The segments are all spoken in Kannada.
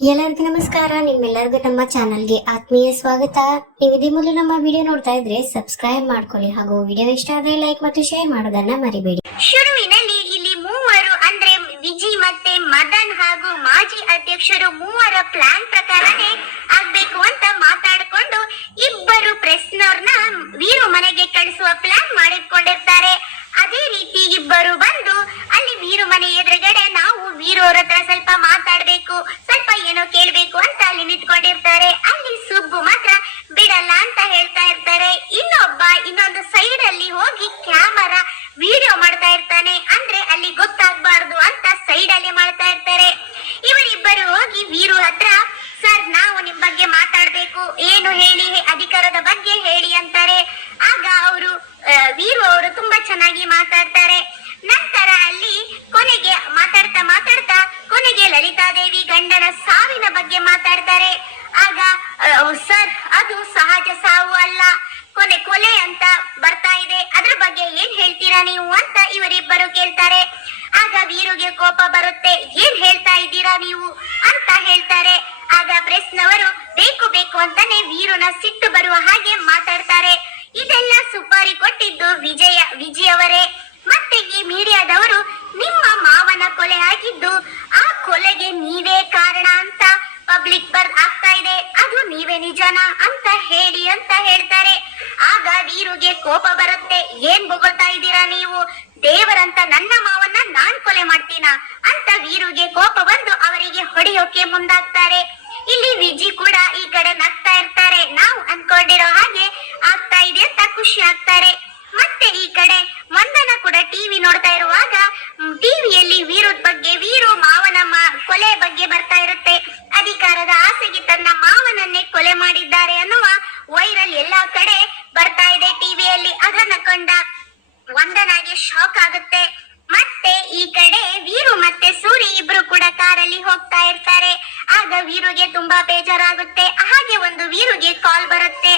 ಎಲ್ಲರಿಗೂ ನಮಸ್ಕಾರ. ನಿಮ್ಮೆಲ್ಲರಿಗೂ ನಮ್ಮ ಚಾನಲ್ಗೆ ಆತ್ಮೀಯ ಸ್ವಾಗತ. ನೀವು ಇದೇ ಮೊದಲು ನಮ್ಮ ವಿಡಿಯೋ ನೋಡ್ತಾ ಇದ್ರೆ ಸಬ್ಸ್ಕ್ರೈಬ್ ಮಾಡ್ಕೊಳ್ಳಿ. ಹಾಗೂ ವಿಡಿಯೋ ಇಷ್ಟ ಆದ್ರೆ ಲೈಕ್ ಮತ್ತು ಶೇರ್ ಮಾಡೋದನ್ನ ಮರಿಬೇಡಿ. ಶುರುವಿನಲ್ಲಿ ಇಲ್ಲಿ ಮೂವರು ಅಂದ್ರೆ ವಿಜಿ ಮತ್ತೆ ಮದನ್ ಹಾಗೂ ಮಾಜಿ ಅಧ್ಯಕ್ಷರು ಮೂವರ ಪ್ಲಾನ್ ಪ್ರಕಾರನೇ ಆಗ್ಬೇಕು ಅಂತ ಮಾತಾಡಿಕೊಂಡು ಇಬ್ಬರು ಪ್ರೆಸ್ನವ್ರನ್ನ ವೀರು ಮನೆಗೆ ಕಳಿಸುವ ಪ್ಲಾನ್ ಮಾಡಿಕೊಂಡಿರ್ತಾರೆ ಅದೇ ರೀತಿ ಇಬ್ಬರು ಬಂದು ಅಲ್ಲಿ ವೀರು ಮನೆ ಎದುರುಗಡೆ ನಾವು ವೀರು ಅವ್ರ ಹತ್ರ ಸ್ವಲ್ಪ ಮಾತಾಡ್ಬೇಕು ಸ್ವಲ್ಪ ಏನೋ ಕೇಳ್ಬೇಕು ಅಂತ ಅಲ್ಲಿ ನಿಂತ್ಕೊಂಡಿರ್ತಾರೆ ಅಲ್ಲಿ ಸುಬ್ಬು ಮಾತ್ರ ಬಿಡಲ್ಲ ಅಂತ ಹೇಳ್ತಾ ಇರ್ತಾರೆ ಇನ್ನೊಬ್ಬ ಇನ್ನೊಂದು ಸೈಡ್ ಅಲ್ಲಿ ಹೋಗಿ ಕ್ಯಾಮರಾ ವಿಡಿಯೋ ಮಾಡ್ತಾ ಇರ್ತಾನೆ ಅಂದ್ರೆ ಅಲ್ಲಿ ಗೊತ್ತಾಗ್ಬಾರ್ದು ಅಂತ ಮಾಡ್ತಾ ಇರ್ತಾರೆ. ಇವರಿಬ್ಬರು ಹೋಗಿ ವೀರು ಹತ್ರ, ಸರ್, ನಾವು ನಿಮ್ ಬಗ್ಗೆ ಮಾತಾಡ್ಬೇಕು. ಏನು ಹೇಳಿ, ಅಧಿಕಾರದ ಬಗ್ಗೆ ಹೇಳಿ ಅಂತಾರೆ. ಆಗ ಅವರು ವೀರು ಅವರು ತುಂಬಾ ಚೆನ್ನಾಗಿ ಮಾತಾಡ್ತಾರೆ. ನಂತರ ಅಲ್ಲಿ ಕೊನೆಗೆ ಮಾತಾಡ್ತಾ ಮಾತಾಡ್ತಾ ಕೊನೆಗೆ ಲಲಿತಾದೇವಿ ಗಂಡನ ಸಾವಿನ ಬಗ್ಗೆ ಮಾತಾಡ್ತಾರೆ. ಆಗ ಸರ್, ಅದು ಸಹಜ ಸಾವು ಅಲ್ಲ. ಕೊನೆ ಕೊಲೆ ಅಂತ ಬರ್ತಾ ಇದೆ. ಅದ್ರ ಬಗ್ಗೆ ಏನ್ ಹೇಳ್ತೀರಾ ನೀವು? ಅಂತ ಇವರಿಬ್ಬರು ಕೇಳ್ತಾರೆ. ಆಗ ವೀರುಗೆ ಕೋಪ ಬರುತ್ತೆ. ಏನ್ ಹೇಳ್ತಾ ಇದ್ದೀರಾ ನೀವು? ಅಂತ ಹೇಳ್ತಾರೆ. ಆಗ ಪ್ರೆಸ್ನವರು ಬೇಕು ಬೇಕು ಅಂತಾನೆ ವೀರುನ ಸಿಟ್ಟು ಬರುವ ಹಾಗೆ ಮಾತಾಡ್ತಾರೆ. ಇದೆಲ್ಲ ಸುಪಾರಿ ಕೊಟ್ಟಿದ್ದು ವಿಜಯ ವಿಜಯ್ ಮತ್ತೆ ಈ ಮೀಡಿಯಾದವರು, ನಿಮ್ಮ ಮಾವನ ಕೊಲೆ ಆಗಿದ್ದು, ಆ ಕೊಲೆಗೆ ನೀವೇ ಕಾರಣ ಅಂತ ಪಬ್ಲಿಕ್ ಬರ್, ಆಗ್ತಾ ಇದೆ. ಅದು ನೀವೇ ನಿಜನಾ ಅಂತ ಹೇಳಿ ಅಂತ ಹೇಳ್ತಾರೆ. ಆಗ ವೀರುಗೆ ಕೋಪ ಬರುತ್ತೆ. ಏನ್ ಬೊಗಳ್ತಾ ಇದ್ದೀರಾ ನೀವು? ದೇವರಂತ ನನ್ನ ಮಾವನ್ನ ನಾನ್ ಕೊಲೆ ಮಾಡ್ತೀನ? ಅಂತ ವೀರುಗೆ ಕೋಪ ಬಂದು ಅವರಿಗೆ ಹೊಡೆಯೋಕೆ ಮುಂದಾಗ್ತಾರೆ. ಇಲ್ಲಿ ವಿಜಿ ಕೂಡ ಈ ಕಡೆ ನಗ್ತಾ ಇರ್ತಾರೆ ನಾವು ಅನ್ಕೊಂಡಿರೋ ಹಾಗೆ ಆಗ್ತಾ ಇದೆ ಅಂತ ಖುಷಿ ಆಗ್ತಾರೆ ಮತ್ತೆ ಈ ಕಡೆ ವಂದನ ಕೂಡ ಟಿವಿ ನೋಡ್ತಾ ಇರುವಾಗ ಟಿವಿಯಲ್ಲಿ ವೀರುದ್ ಬಗ್ಗೆ ವೀರು ಮಾವನ ಮಾ- ಕೊಲೆ ಬಗ್ಗೆ ಬರ್ತಾ ಇರುತ್ತೆ ಅಧಿಕಾರದ ಆಸೆಗೆ ತನ್ನ ಮಾವನನ್ನೇ ಕೊಲೆ ಮಾಡಿದ್ದಾರೆ ಅನ್ನುವ ವೈರಲ್ ಎಲ್ಲಾ ಕಡೆ ಬರ್ತಾ ಇದೆ ಟಿವಿಯಲ್ಲಿ ಅದನ್ನ ಕಂಡ ವಂದನಾಗೆ ಶಾಕ್ ಆಗುತ್ತೆ. ಮತ್ತೆ ಈ ಕಡೆ ವೀರು ಮತ್ತೆ ಸೂರಿ ಇಬ್ರು ಕೂಡ ಕಾರಲ್ಲಿ ಹೋಗ್ತಾ ಇರ್ತಾರೆ. ಆಗ ವೀರುಗೆ ತುಂಬಾ ಬೇಜಾರಾಗುತ್ತೆ. ಹಾಗೆ ಒಂದು ವೀರುಗೆ ಕಾಲ್ ಬರುತ್ತೆ.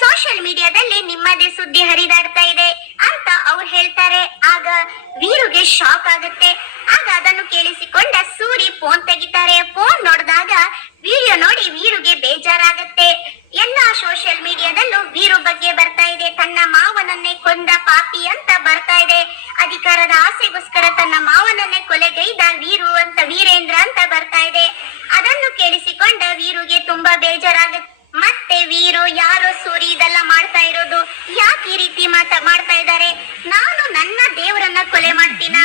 ಸೋಷಿಯಲ್ ಮೀಡಿಯಾದಲ್ಲಿ ನಿಮ್ಮದೇ ಸುದ್ದಿ ಹರಿದಾಡ್ತಾ ಇದೆ ಅಂತ ಅವ್ರು ಹೇಳ್ತಾರೆ. ಆಗ ವೀರುಗೆ ಶಾಕ್ ಆಗುತ್ತೆ. ಆಗ ಅದನ್ನು ಕೇಳಿಸಿಕೊಂಡ ಸೂರಿ ಫೋನ್ ತೆಗಿತಾರೆ. ಫೋನ್ ನೋಡಿದಾಗ ವಿಡಿಯೋ ನೋಡಿ ವೀರುಗೆ ಬೇಜಾರಾಗುತ್ತೆ ಎಲ್ಲಾ ಸೋಷಿಯಲ್ ಮೀಡಿಯಾದಲ್ಲೂ ವೀರು ಬಗ್ಗೆ ಬರ್ತಾ ಇದೆ ತನ್ನ ಮಾವನನ್ನೇ ಕೊಂದ ಪಾಪಿ ಅಂತ ಬರ್ತಾ ಇದೆ ಅಧಿಕಾರದ ಆಸೆಗೋಸ್ಕರ ತನ್ನ ಮಾವನನ್ನೇ ಕೊಲೆಗೈದ ವೀರು ಅಂತ ವೀರೇಂದ್ರ ಅಂತ ಬರ್ತಾ ಇದೆ. ಅದನ್ನು ಕೇಳಿಸಿಕೊಂಡ ವೀರುಗೆ ತುಂಬಾ ಬೇಜಾರಾಗುತ್ತೆ. ಮತ್ತೆ ವೀರು ಯಾರೋ ಸೂರಿ ಇದೆಲ್ಲ ಮಾಡ್ತಾ ಇರೋದು ಯಾಕೆ ಈ ರೀತಿ ಮಾತಾ ಮಾಡ್ತಾ ಇದ್ದಾರೆ? ನಾನು ನನ್ನ ದೇವರನ್ನ ಕೊಲೆ ಮಾಡ್ತೀನ?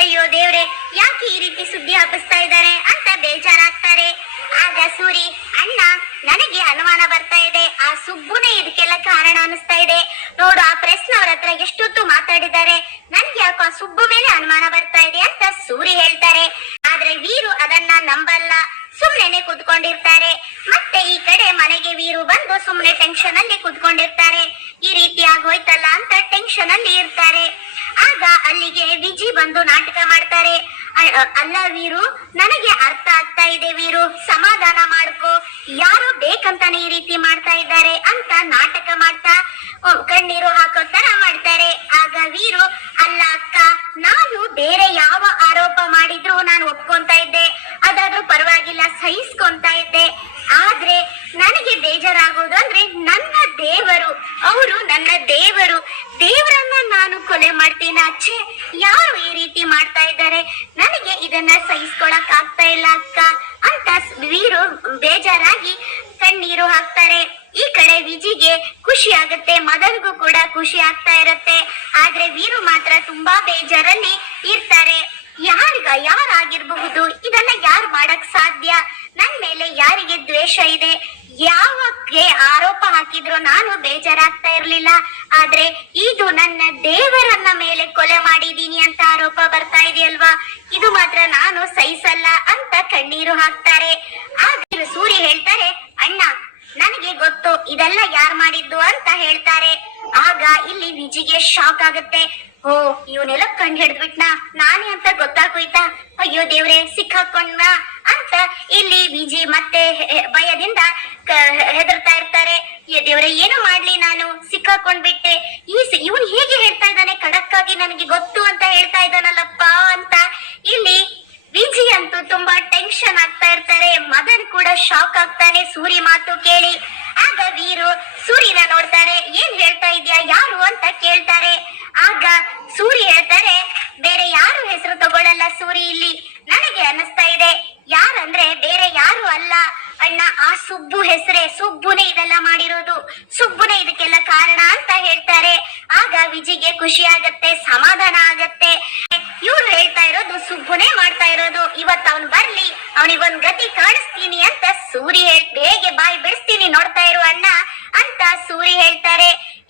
ಅಯ್ಯೋ ದೇವ್ರೆ, ಯಾಕೆ ಈ ರೀತಿ ಸುದ್ದಿ ಹಾಕಿಸ್ತಾ ಇದ್ದಾರೆ ಅಂತ ಬೇಜಾರಾಗ್ತಾರೆ. ಆಗ ಸೂರಿ, ಅಣ್ಣ, ನನಗೆ ಅನುಮಾನ ಬರ್ತಾ ಸುಬ್ಬುನೇ ಇದಕ್ಕೆಲ್ಲ ಕಾರಣ ಅನಿಸ್ತಾ ಇದೆ. ನೋಡು, ಆ ಪ್ರೆಸ್ ನವ್ರ ಹತ್ರ ಎಷ್ಟೊತ್ತು ಮಾತಾಡಿದ್ದಾರೆ. ನನ್ಗೆ ಯಾಕೋ ಸುಬ್ಬು ಮೇಲೆ ಅನುಮಾನ ಬರ್ತಾ ಇದೆ ಅಂತ ಸೂರಿ ಹೇಳ್ತಾರೆ. ಆದ್ರೆ ವೀರು ಅದನ್ನ ನಂಬಲ್ಲ. ಸುಮ್ನೆ ಕುತ್ಕೊಂಡಿರ್ತಾರೆ. ಮತ್ತೆ ಈ ಕಡೆ ಮನೆಗೆ ವೀರು ಬಂದು ಸುಮ್ನೆ ಟೆನ್ಷನ್ ಅಲ್ಲಿ ಕುತ್ಕೊಂಡಿರ್ತಾರೆ. ಈ ರೀತಿ ಆಗೋಯ್ತಲ್ಲ ಅಂತ ಟೆನ್ಷನ್ ಅಲ್ಲಿ ಇರ್ತಾರೆ. ಆಗ ಅಲ್ಲಿಗೆ ವಿಜಿ ಬಂದು ನಾಟಕ ಮಾಡ್ತಾರೆ. ಅಲ್ಲ ವೀರು, ನನಗೆ ಅರ್ಥ ಆಗ್ತಾ ಇದೆ ವೀರು. ಸಮಾಧಾನ ಮಾಡ್ಕೋ. ಯಾರು ಬೇಕಂತಾನೆ ಈ ರೀತಿ ಮಾಡ್ತಾ ಇದ್ದಾರೆ ಅಂತ ನಾಟಕ ಮಾಡ್ತಾ ಕಣ್ಣೀರು ಹಾಕೋ ತರ ಮಾಡ್ತಾರೆ. ಆಗ ವೀರು, ಅಲ್ಲ ಅಕ್ಕ, ನಾನು ಬೇರೆ ಯಾವ ಆರೋಪ ಮಾಡಿದ್ರು ನಾನು ಒಪ್ಕೊಂತಾ ಇದ್ದೆ. ಅದಾದ್ರೂ ಪರವಾಗಿಲ್ಲ, ಸಹಿಸ್ಕೊಂತ ಇದ್ದೆ. ಆದ್ರೆ ನನಗೆ ಬೇಜಾರಾಗೋದು ಅಂದ್ರೆ ನನ್ನ ದೇವರು, ಅವರು ನನ್ನ ದೇವರು. ದೇವರನ್ನ ನಾನು ಕೊಲೆ ಮಾಡ್ತೀನಿ. ಅಚ್ಚೆ ಯಾರು ಈ ರೀತಿ ಮಾಡ್ತಾ ಇದ್ದಾರೆ? ಇದನ್ನ ಸಹಿಸ್ಕೊಳಕ್ ಆಗ್ತಾ ಇಲ್ಲ ಅಕ್ಕ ಅಂತ ವೀರು ಬೇಜಾರಾಗಿ ಕಣ್ಣೀರು ಹಾಕ್ತಾರೆ. ಈ ಕಡೆ ವಿಜಿಗೆ ಖುಷಿ ಆಗುತ್ತೆ, ಮದನ್ಗೂ ಕೂಡ ಖುಷಿ ಆಗ್ತಾ ಇರುತ್ತೆ. ಆದ್ರೆ ವೀರು ಮಾತ್ರ ತುಂಬಾ ಬೇಜಾರಲ್ಲಿ ಇರ್ತಾರೆ. ಯಾರಿಗ ಯಾರಾಗಿರ್ಬಹುದು, ಇದನ್ನ ಯಾರು ಮಾಡಕ್ ಸಾಧ್ಯ? ನನ್ ಮೇಲೆ ಯಾರಿಗೆ ದ್ವೇಷ ಇದೆ? ಯಾವಕ್ಕೆ ಆರೋಪ ಹಾಕಿದ್ರು ನಾನು ಬೇಜಾರಾಗ್ತಾ ಇರ್ಲಿಲ್ಲ. ಆದ್ರೆ ಇದು ನನ್ನ ದೇವರನ್ನ ಮೇಲೆ ಕೊಲೆ ಮಾಡಿದೀನಿ ಅಂತ ಆರೋಪ ಬರ್ತಾ ಇದೆಯಲ್ವಾ? ಇದು ಮಾತ್ರ ನಾನು ಸಹಿಸಲ್ಲ ಅಂತ ಕಣ್ಣೀರು ಹಾಕ್ತಾರೆ. ಆಗ ಸೂರಿ ಹೇಳ್ತಾರೆ, ಅಣ್ಣ, ನನಗೆ ಗೊತ್ತು, ಇದೆಲ್ಲ ಯಾರ್ ಮಾಡಿದ್ದು? ಅಂತ ಹೇಳ್ತಾರೆ. ಆಗ ಇಲ್ಲಿ ವಿಜಿಗೆ ಶಾಕ್ ಆಗುತ್ತೆ. ಓ ಇವನೆಲ್ಲ ಕಂಡು ಹಿಡಿದ್ಬಿಟ್ನಾ? ನಾನೇ ಅಂತ ಗೊತ್ತಾಗೋಯ್ತಾ ಅಯ್ಯೋ ದೇವ್ರೆ, ಸಿಕ್ಕಾಕೊಂಡ್ನಾ? ಅಂತ ಇಲ್ಲಿ ವಿಜಿ ಮತ್ತೆ ಭಯದಿಂದ ಹೆದರ್ತಾ ಇರ್ತಾರೆ. ದೇವ್ರೆ, ಏನು ಮಾಡ್ಲಿ ನಾನು? ಸಿಕ್ಕಾಕೊಂಡ್ಬಿಟ್ಟೆ. ಈ ಇವನ್ ಹೇಗೆ ಹೇಳ್ತಾ ಇದ್ದಾನೆ ಖಡಕ್ ಆಗಿ ನನಗೆ ಗೊತ್ತು ಅಂತ ಹೇಳ್ತಾ ಇದ್ದಾನಲ್ಲಪ್ಪ ಅಂತ. ಇಲ್ಲಿ ವಿಜಿ ಅಂತೂ ತುಂಬಾ ಟೆನ್ಷನ್ ಆಗ್ತಾ ಇರ್ತಾರೆ. ಮದನ್ ಕೂಡ ಶಾಕ್ ಆಗ್ತಾನೆ ಸೂರಿ ಮಾತು ಕೇಳಿ. ಆಗ ವೀರು ಸೂರಿನ ನೋಡ್ತಾರೆ, ಏನ್ ಹೇಳ್ತಾ ಇದ್ಯಾ, ಯಾರು ಅಂತ ಕೇಳ್ತಾರೆ. ಆಗ ಸೂರಿ ಹೇಳ್ತಾರೆ, ಬೇರೆ ಯಾರು ಹೆಸರು ತಗೊಳ್ಳಲ್ಲ ಸೂರಿ ಇಲ್ಲಿ? ನನಗೆ ಅನಿಸ್ತಾ ಇದೆ. ಯಾರಂದ್ರೆ ಬೇರೆ ಯಾರು ಅಲ್ಲ. ಅಣ್ಣ, ಆ ಸುಬ್ಬು ಹೆಸರೇ. ಸುಬ್ಬುನೇ ಇದೆಲ್ಲ ಮಾಡಿರೋದು. ಸುಬ್ಬುನೇ ಇದಕ್ಕೆಲ್ಲ ಕಾರಣ ಅಂತ ಹೇಳ್ತಾರೆ. ಆಗ ವಿಜಿಗೆ ಖುಷಿ ಆಗತ್ತೆ, ಸಮಾಧಾನ ಆಗತ್ತೆ. ಇವ್ರು ಹೇಳ್ತಾ ಇರೋದು, ಸುಬ್ಬುನೇ ಮಾಡ್ತಾ ಇರೋದು. ಇವತ್ ಅವನ್ ಬರ್ಲಿ, ಅವನಿಗೊಂದ್ ಗತಿ ಕಾಣಿಸ್ತೀನಿ ಅಂತ ಸೂರಿ ಹೇಗೆ ಬಾಯಿ ಬಿಡಿಸ್ತೀನಿ ನೋಡ್ತಾ ಇರು ಅಣ್ಣ ಅಂತ ಸೂರಿ ಹೇಳ್ತಾರೆ.